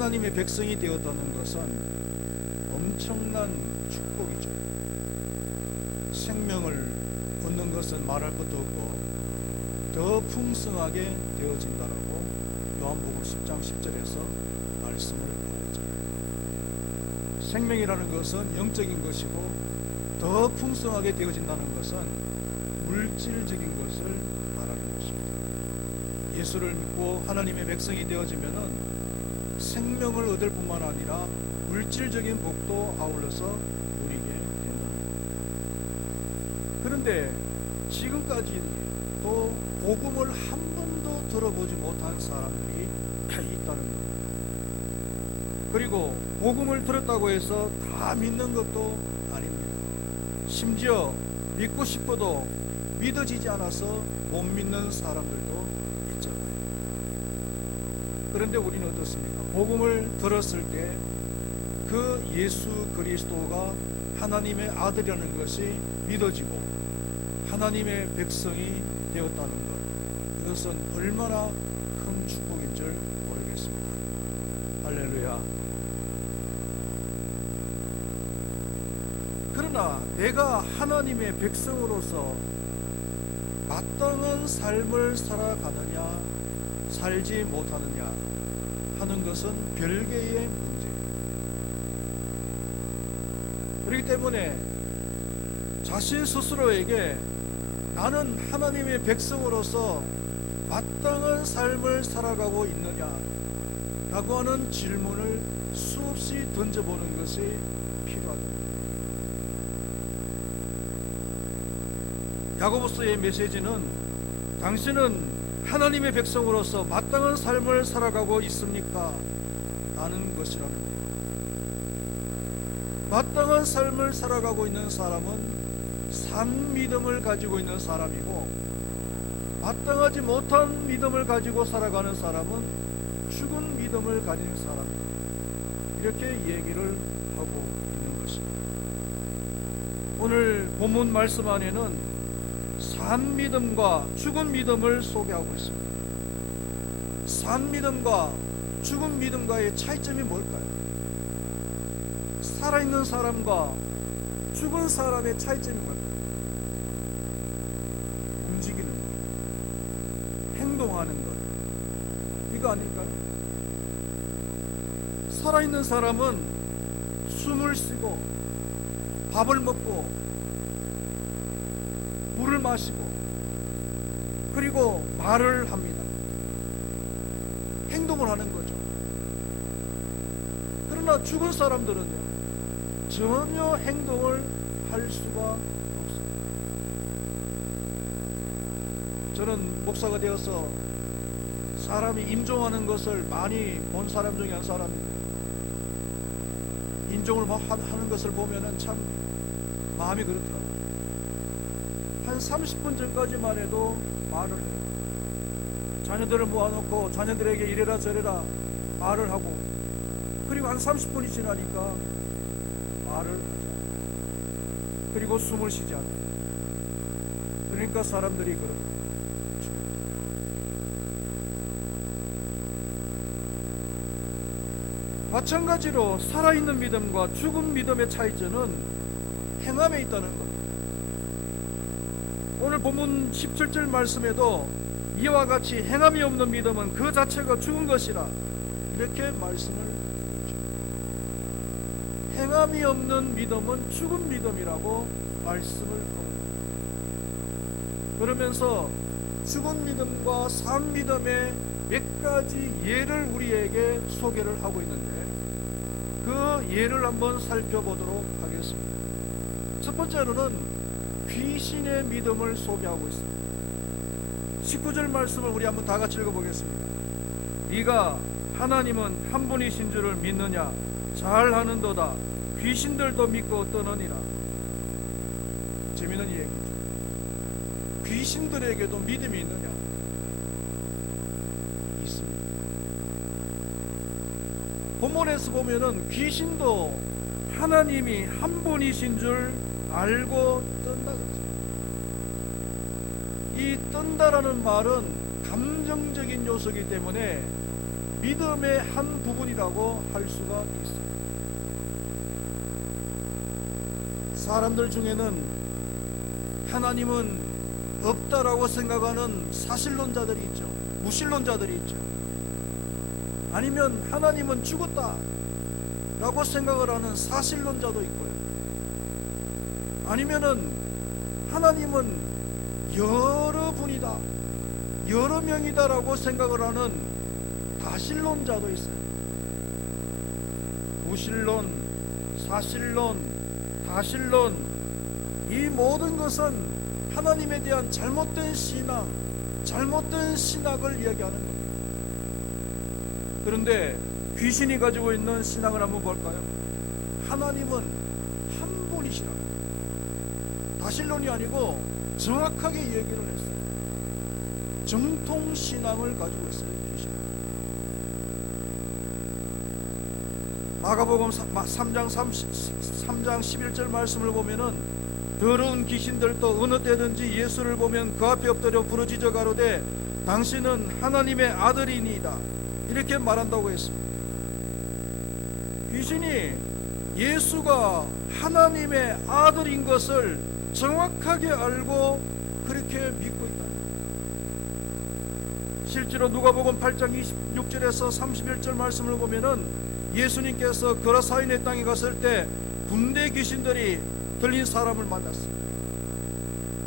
하나님의 백성이 되었다는 것은 엄청난 축복이죠. 생명을 얻는 것은 말할 것도 없고 더 풍성하게 되어진다라고 요한복음 10장 10절에서 말씀을 하죠. 생명이라는 것은 영적인 것이고 더 풍성하게 되어진다는 것은 물질적인 것을 말하는 것입니다. 예수를 믿고 하나님의 백성이 되어지면은 생명을 얻을 뿐만 아니라 물질적인 복도 아울러서 누리게 된다는 겁니다. 그런데 지금까지도 복음을 한 번도 들어보지 못한 사람들이 있다는 겁니다. 그리고 복음을 들었다고 해서 다 믿는 것도 아닙니다. 심지어 믿고 싶어도 믿어지지 않아서 못 믿는 사람들도 있잖아요. 그런데 우리는 어떻습니까? 복음을 들었을 때 그 예수 그리스도가 하나님의 아들이라는 것이 믿어지고 하나님의 백성이 되었다는 것, 이것은 얼마나 큰 축복인 줄 모르겠습니다. 할렐루야. 그러나 내가 하나님의 백성으로서 마땅한 삶을 살아가느냐 살지 못하느냐 하는 것은 별개의 문제입니다. 그렇기 때문에 자신 스스로에게 나는 하나님의 백성으로서 마땅한 삶을 살아가고 있느냐 라고 하는 질문을 수없이 던져보는 것이 필요합니다. 야고보서의 메시지는 당신은 하나님의 백성으로서 마땅한 삶을 살아가고 있습니까? 라는 것이라는 겁니다. 마땅한 삶을 살아가고 있는 사람은 산 믿음을 가지고 있는 사람이고, 마땅하지 못한 믿음을 가지고 살아가는 사람은 죽은 믿음을 가진 사람이다. 이렇게 얘기를 하고 있는 것입니다. 오늘 본문 말씀 안에는 산 믿음과 죽은 믿음을 소개하고 있습니다. 산 믿음과 죽은 믿음과의 차이점이 뭘까요? 살아있는 사람과 죽은 사람의 차이점이 뭘까요? 움직이는 것, 행동하는 것, 이거 아닐까요? 살아있는 사람은 숨을 쉬고 밥을 먹고 물을 마시고 그리고 말을 합니다. 행동을 하는 거죠. 그러나 죽은 사람들은요, 전혀 행동을 할 수가 없습니다. 저는 목사가 되어서 사람이 임종하는 것을 많이 본 사람 중에 한 사람입니다. 임종을 하는 것을 보면은 참 마음이 그렇더라고요. 한 30분 전까지만 해도 말을 해요. 자녀들을 모아놓고 자녀들에게 이래라 저래라 말을 하고, 그리고 한 30분이 지나니까 말을 하죠. 그리고 숨을 쉬지 않아요. 그러니까 사람들이 그럽니다. 마찬가지로 살아있는 믿음과 죽은 믿음의 차이점은 행함에 있다는 겁니다. 오늘 본문 17절 말씀에도 이와 같이 행함이 없는 믿음은 그 자체가 죽은 것이라 이렇게 말씀을 드리죠. 행함이 없는 믿음은 죽은 믿음이라고 말씀을 합니다. 그러면서 죽은 믿음과 산 믿음의 몇 가지 예를 우리에게 소개를 하고 있는데, 그 예를 한번 살펴보도록 하겠습니다. 첫 번째로는 귀신의 믿음을 소개하고 있습니다. 19절 말씀을 우리 한번 다 같이 읽어보겠습니다. 네가 하나님은 한 분이신 줄을 믿느냐? 잘하는도다. 귀신들도 믿고 떠느니라. 재미있는 얘기죠. 귀신들에게도 믿음이 있느냐? 있습니다. 본문에서 보면은 귀신도 하나님이 한 분이신 줄 알고 뜬다 그랬어요. 이 뜬다라는 말은 감정적인 요소이기 때문에 믿음의 한 부분이라고 할 수가 있습니다. 사람들 중에는 하나님은 없다라고 생각하는 사실론자들이 있죠. 무신론자들이 있죠. 아니면 하나님은 죽었다 라고 생각을 하는 사실론자도 있고요. 아니면은 하나님은 여러 분이다, 여러 명이다 라고 생각을 하는 다신론자도 있어요. 무신론, 사실론, 다신론, 이 모든 것은 하나님에 대한 잘못된 신앙, 잘못된 신학을 이야기하는 겁니다. 그런데 귀신이 가지고 있는 신앙을 한번 볼까요? 하나님은 한 분이시라. 다신론이 아니고 정확하게 얘기를 했어요. 정통신앙을 가지고 있어요. 귀신. 마가복음 3장 11절 말씀을 보면은 더러운 귀신들도 어느 때든지 예수를 보면 그 앞에 엎드려 부르짖어 가로되 당신은 하나님의 아들이니이다 이렇게 말한다고 했습니다. 귀신이 예수가 하나님의 아들인 것을 정확하게 알고 그렇게 믿고 있다. 실제로 누가복음 8장 26절에서 31절 말씀을 보면은 예수님께서 거라사인의 땅에 갔을 때 군대 귀신들이 들린 사람을 만났어요.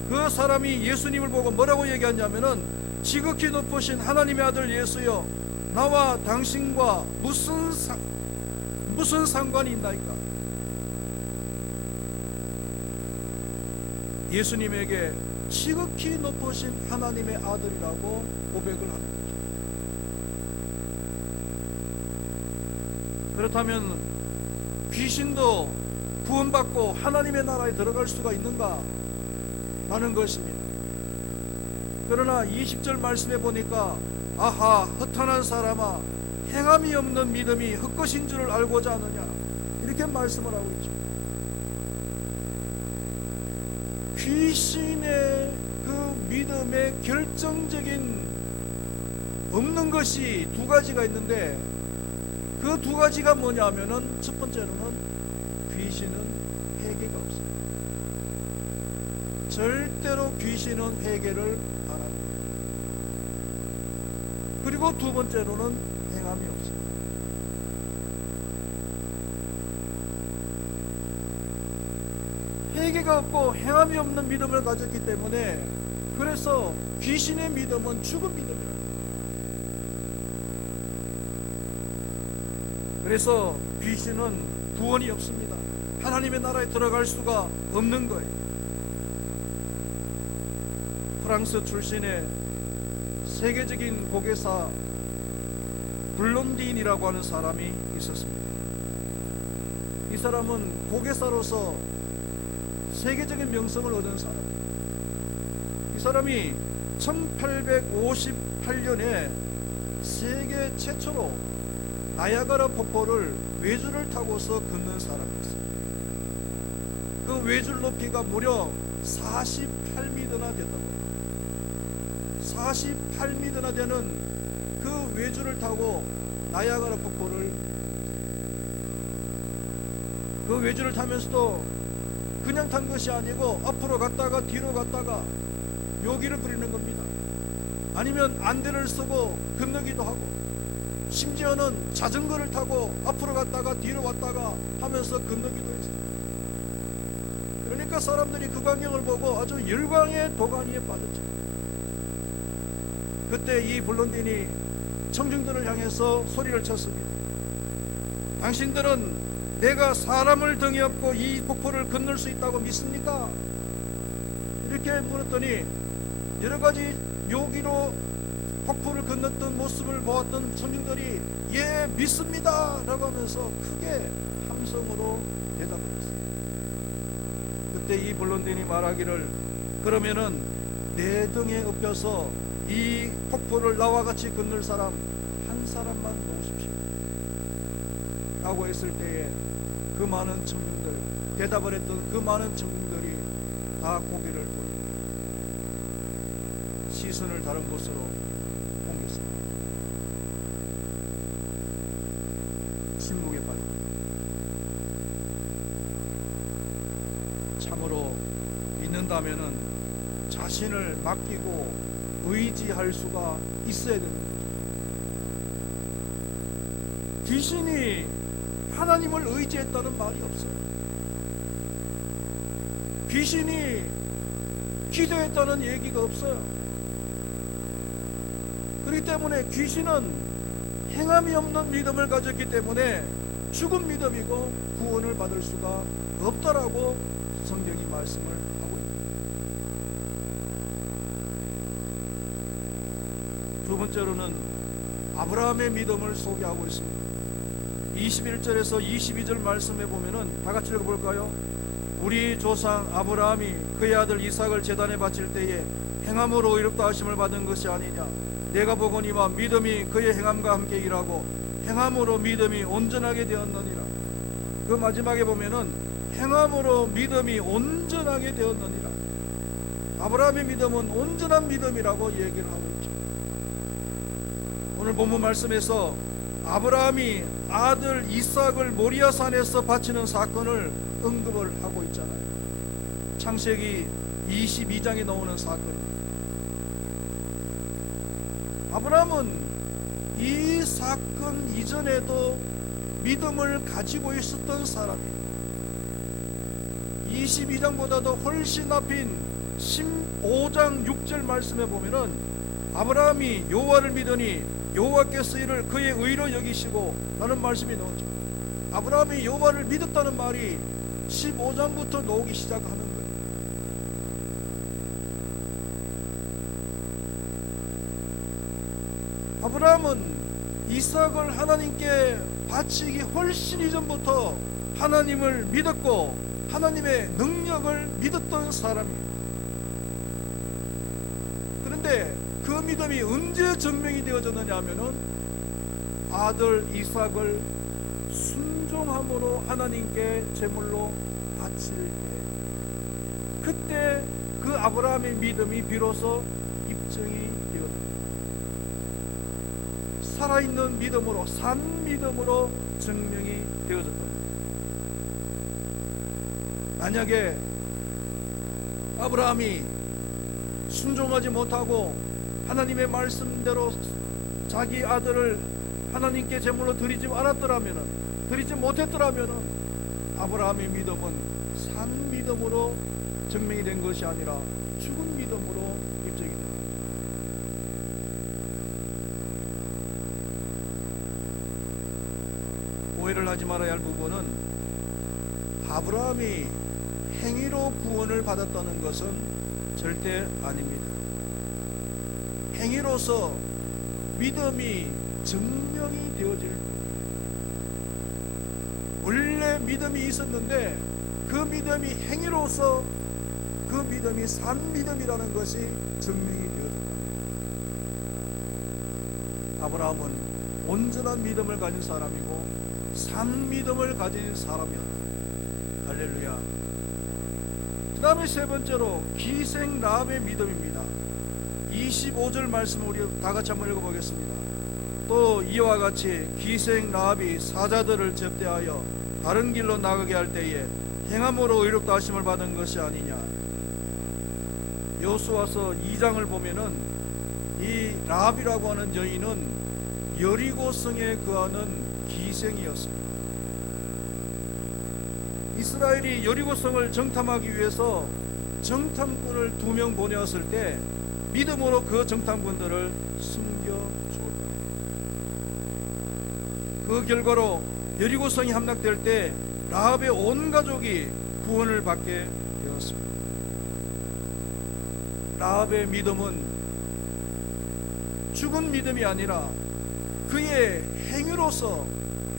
그 사람이 예수님을 보고 뭐라고 얘기하냐면은 지극히 높으신 하나님의 아들 예수여, 나와 당신과 무슨 상관이 있나이까? 예수님에게 지극히 높으신 하나님의 아들이라고 고백을 하는 거죠. 그렇다면 귀신도 구원받고 하나님의 나라에 들어갈 수가 있는가 하는 것입니다. 그러나 20절 말씀에 보니까 아하 허탄한 사람아, 행함이 없는 믿음이 헛것인 줄을 알고자 하느냐 이렇게 말씀을 하고 있죠. 귀신의 그 믿음의 결정적인 없는 것이 두 가지가 있는데 그 두 가지가 뭐냐면은 첫 번째로는 귀신은 회개가 없습니다. 절대로 귀신은 회개를 안 합니다. 그리고 두 번째로는 행함이 없습니다. 회개가 없고 행함이 없는 믿음을 가졌기 때문에 그래서 귀신의 믿음은 죽은 믿음이라. 그래서 귀신은 구원이 없습니다. 하나님의 나라에 들어갈 수가 없는 거예요. 프랑스 출신의 세계적인 고개사 블론딘이라고 하는 사람이 있었습니다. 이 사람은 고개사로서 세계적인 명성을 얻은 사람입니다. 이 사람이 1858년에 세계 최초로 나야가라 폭포를 외줄을 타고서 걷는 사람이었습니다. 그 외줄 높이가 무려 48m나 됐다고 합니다. 48m나 되는 그 외줄을 타고 나야가라 폭포를, 그 외줄을 타면서도 그냥 탄 것이 아니고 앞으로 갔다가 뒤로 갔다가 묘기를 부리는 겁니다. 아니면 안대를 쓰고 건너기도 하고 심지어는 자전거를 타고 앞으로 갔다가 뒤로 왔다가 하면서 건너기도 했어요. 그러니까 사람들이 그 광경을 보고 아주 열광의 도가니에 빠졌죠. 그때 이 블론딘이 청중들을 향해서 소리를 쳤습니다. 당신들은 내가 사람을 등에 업고 이 폭포를 건널 수 있다고 믿습니까? 이렇게 물었더니 여러 가지 묘기로 폭포를 건넜던 모습을 보았던 청중들이 예 믿습니다 라고 하면서 크게 함성으로 대답을 했습니다. 그때 이 블론딘이 말하기를 그러면은 내 등에 업혀서 이 폭포를 나와 같이 건널 사람 한 사람만 놓으십시오 라고 했을 때에 그 많은 청중들, 대답을 했던 그 많은 청중들이 다 고개를 돌리고 시선을 다른 곳으로 옮겼습니다. 믿는다면은 자신을 맡기고 의지할 수가 있어야 되는 거죠. 귀신이 하나님을 의지했다는 말이 없어요. 귀신이 기도했다는 얘기가 없어요. 그렇기 때문에 귀신은 행함이 없는 믿음을 가졌기 때문에 죽은 믿음이고 구원을 받을 수가 없다라고 성경이 말씀을 하고 있습니다. 두 번째로는 아브라함의 믿음을 소개하고 있습니다. 21절에서 22절 말씀에 보면은 다 같이 읽어볼까요? 우리 조상 아브라함이 그의 아들 이삭을 제단에 바칠 때에 행함으로 의롭다 하심을 받은 것이 아니냐. 내가 보거니와 믿음이 그의 행함과 함께 일하고 행함으로 믿음이 온전하게 되었느니라. 그 마지막에 보면은 행함으로 믿음이 온전하게 되었느니라. 아브라함의 믿음은 온전한 믿음이라고 얘기를 하고 있죠. 오늘 본문 말씀에서 아브라함이 아들 이삭을 모리아산에서 바치는 사건을 언급을 하고 있잖아요. 창세기 22장에 나오는 사건입니다. 아브라함은 이 사건 이전에도 믿음을 가지고 있었던 사람이에요. 22장보다도 훨씬 앞인 15장 6절 말씀에 보면은 아브라함이 여호와를 믿으니 여호와께서 이를 그의 의로 여기시고 라는 말씀이 나오죠. 아브라함이 여호와를 믿었다는 말이 15장부터 나오기 시작하는 거예요. 아브라함은 이삭을 하나님께 바치기 훨씬 이전부터 하나님을 믿었고 하나님의 능력을 믿었던 사람입니다. 그런데 그 믿음이 언제 증명이 되어졌느냐 하면은 아들 이삭을 순종함으로 하나님께 제물로 바칠 때, 그때 그 아브라함의 믿음이 비로소 입증이 되어집니다. 살아있는 믿음으로, 산 믿음으로 증명이 되어졌다. 만약에 아브라함이 순종하지 못하고 하나님의 말씀대로 자기 아들을 하나님께 제물로 드리지 않았더라면, 드리지 못했더라면 아브라함의 믿음은 산 믿음으로 증명이 된 것이 아니라 죽은 믿음으로 입증이 됩니다. 오해를 하지 말아야 할 부분은 아브라함이 행위로 구원을 받았다는 것은 절대 아닙니다. 행위로서 믿음이 증명이 되어질 때, 원래 믿음이 있었는데 그 믿음이 행위로서 그 믿음이 산 믿음이라는 것이 증명이 되어진다. 아브라함은 온전한 믿음을 가진 사람이고 산 믿음을 가진 사람이었다. 할렐루야. 그 다음에 세 번째로 기생 라합의 믿음입니다. 25절 말씀을 우리 다 같이 한번 읽어보겠습니다. 또 이와 같이 기생 라합이 사자들을 접대하여 다른 길로 나가게 할 때에 행함으로 의롭다 하심을 받은 것이 아니냐. 여호수아서 2장을 보면은 이 라합이라고 하는 여인은 여리고성에 거하는 기생이었습니다. 이스라엘이 여리고성을 정탐하기 위해서 정탐꾼을 2명 보내었을 때 믿음으로 그 정탐꾼들을 숨겨주었다. 그 결과로 여리고성이 함락될 때 라합의 온 가족이 구원을 받게 되었습니다. 라합의 믿음은 죽은 믿음이 아니라 그의 행위로서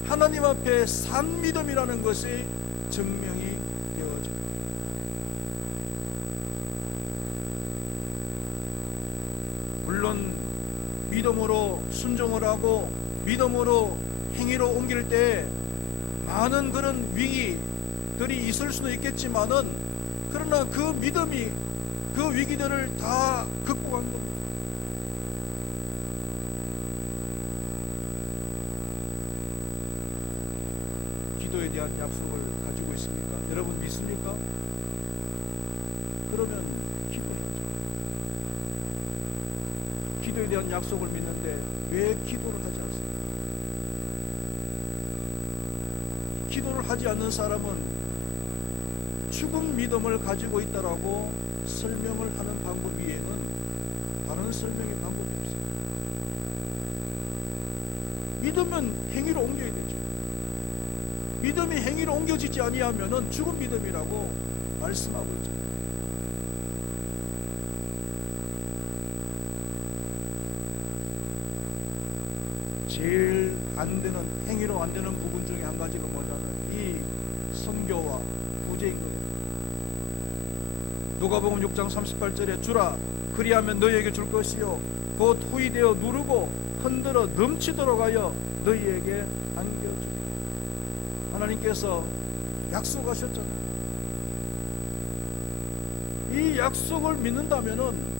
하나님 앞에 산 믿음이라는 것이 증명이 되어집니다. 물론 믿음으로 순종을 하고 믿음으로 행위로 옮길 때 많은 그런 위기들이 있을 수도 있겠지만은, 그러나 그 믿음이 그 위기들을 다 극복한 겁니다. 기도에 대한 약속을 가지고 있습니까? 여러분 믿습니까? 그러면 대한 약속을 믿는데 왜 기도를 하지 않습니까? 기도를 하지 않는 사람은 죽은 믿음을 가지고 있다라고 설명을 하는 방법 위에는 다른 설명의 방법이 없습니다. 믿으면 행위로 옮겨야 되죠. 믿음이 행위로 옮겨지지 아니하면은 죽은 믿음이라고 말씀하고 있죠. 제일 안 되는, 행위로 안 되는 부분 중에 한 가지가 뭐냐면 이 선교와 구제인 거예요. 누가복음 6장 38절에 주라 그리하면 너희에게 줄 것이요 곧 후이되어 누르고 흔들어 넘치도록 하여 너희에게 안겨주리라. 하나님께서 약속하셨잖아요. 이 약속을 믿는다면은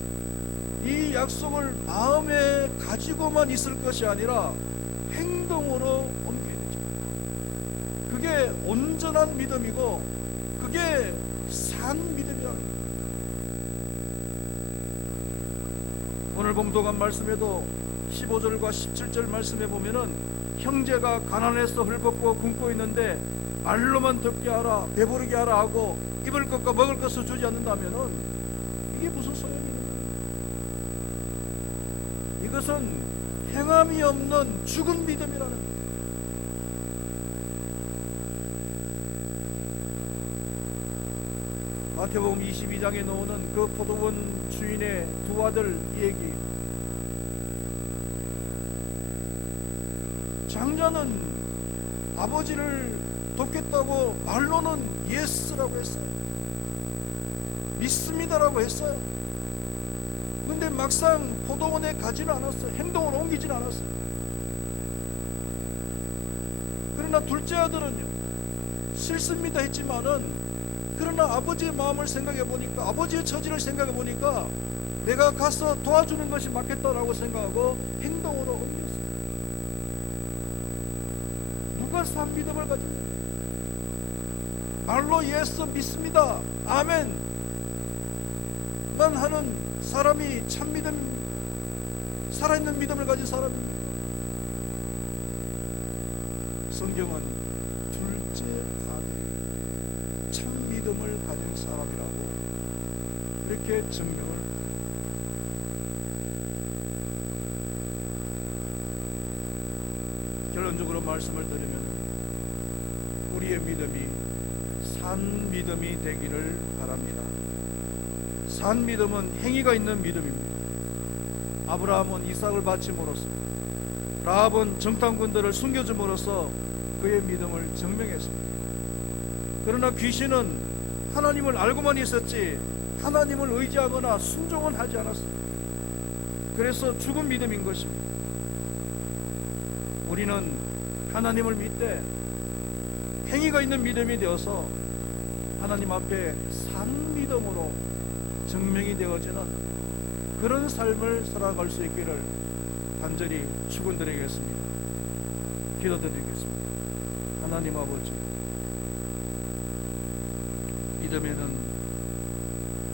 이 약속을 마음에 가지고만 있을 것이 아니라 행동으로 옮겨야 되죠. 그게 온전한 믿음이고 그게 산 믿음이라는 거예요. 오늘 봉독한 말씀에도 15절과 17절 말씀에 보면은 형제가 가난해서 헐벗고 굶고 있는데 말로만 듣게 하라 배부르게 하라 하고 입을 것과 먹을 것을 주지 않는다면은 이게 무슨 소용이 있는 거예요? 이것은 행함이 없는 죽은 믿음이라는 거예요. 마태복음 22장에 나오는 그 포도원 주인의 두 아들 얘기. 장자는 아버지를 돕겠다고 말로는 예스라고 했어요. 믿습니다라고 했어요. 근데 막상 포도원에 가지는 않았어요. 행동을 옮기지는 않았어요. 그러나 둘째 아들은요, 싫습니다 했지만은 그러나 아버지의 마음을 생각해 보니까, 아버지의 처지를 생각해 보니까 내가 가서 도와주는 것이 맞겠다라고 생각하고 행동으로 옮겼어요. 누가 산 믿음을 가지고 말로 예수 믿습니다 아멘 만 하는 사람이 참 믿음, 살아있는 믿음을 가진 사람입니다. 성경은 둘째 아들이 참 믿음을 가진 사람이라고 이렇게 증명을. 결론적으로 말씀을 드리면 우리의 믿음이 산 믿음이 되기를 바랍니다. 산 믿음은 행위가 있는 믿음입니다. 아브라함은 이삭을 바침으로써, 라합은 정탐꾼들을 숨겨줌으로써 그의 믿음을 증명했습니다. 그러나 귀신은 하나님을 알고만 있었지 하나님을 의지하거나 순종은 하지 않았습니다. 그래서 죽은 믿음인 것입니다. 우리는 하나님을 믿되 행위가 있는 믿음이 되어서 하나님 앞에 산 믿음으로 증명이 되어지는 그런 삶을 살아갈 수 있기를 간절히 축원드리겠습니다. 기도드리겠습니다. 하나님 아버지, 믿음에는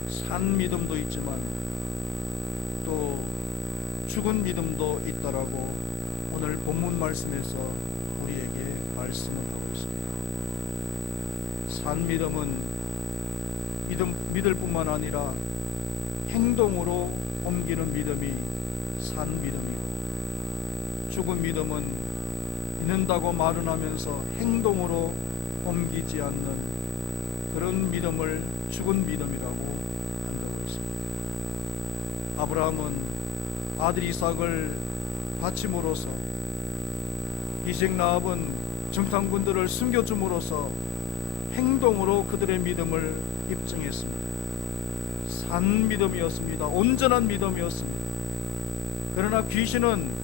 산 믿음도 있지만 또 죽은 믿음도 있다라고 오늘 본문 말씀에서 우리에게 말씀을 하고 있습니다. 산 믿음은 믿을 뿐만 아니라 행동으로 옮기는 믿음이 산 믿음이고, 죽은 믿음은 믿는다고 말은 하면서 행동으로 옮기지 않는 그런 믿음을 죽은 믿음이라고 한다고 했습니다. 아브라함은 아들 이삭을 바침으로써, 이색 라합은 정탐꾼들을 숨겨줌으로써 행동으로 그들의 믿음을 입증했습니다. 산 믿음이었습니다. 온전한 믿음이었습니다. 그러나 귀신은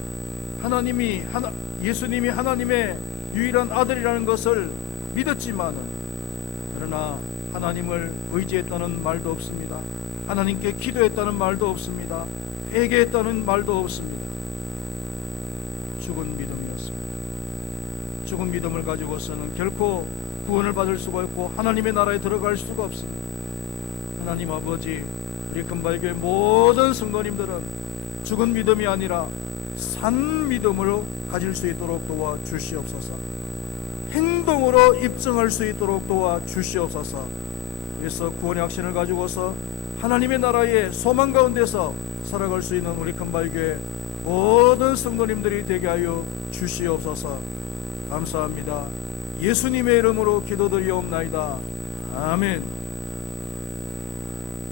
예수님이 하나님의 유일한 아들이라는 것을 믿었지만은, 그러나 하나님을 의지했다는 말도 없습니다. 하나님께 기도했다는 말도 없습니다. 회개했다는 말도 없습니다. 죽은 믿음이었습니다. 죽은 믿음을 가지고서는 결코 구원을 받을 수가 없고 하나님의 나라에 들어갈 수가 없습니다. 하나님 아버지, 우리 금발교회 모든 성도님들은 죽은 믿음이 아니라 산 믿음으로 가질 수 있도록 도와주시옵소서. 행동으로 입증할 수 있도록 도와주시옵소서. 그래서 구원의 확신을 가지고서 하나님의 나라의 소망 가운데서 살아갈 수 있는 우리 큰바위교회 모든 성도님들이 되게 하여 주시옵소서. 감사합니다. 예수님의 이름으로 기도드리옵나이다. 아멘.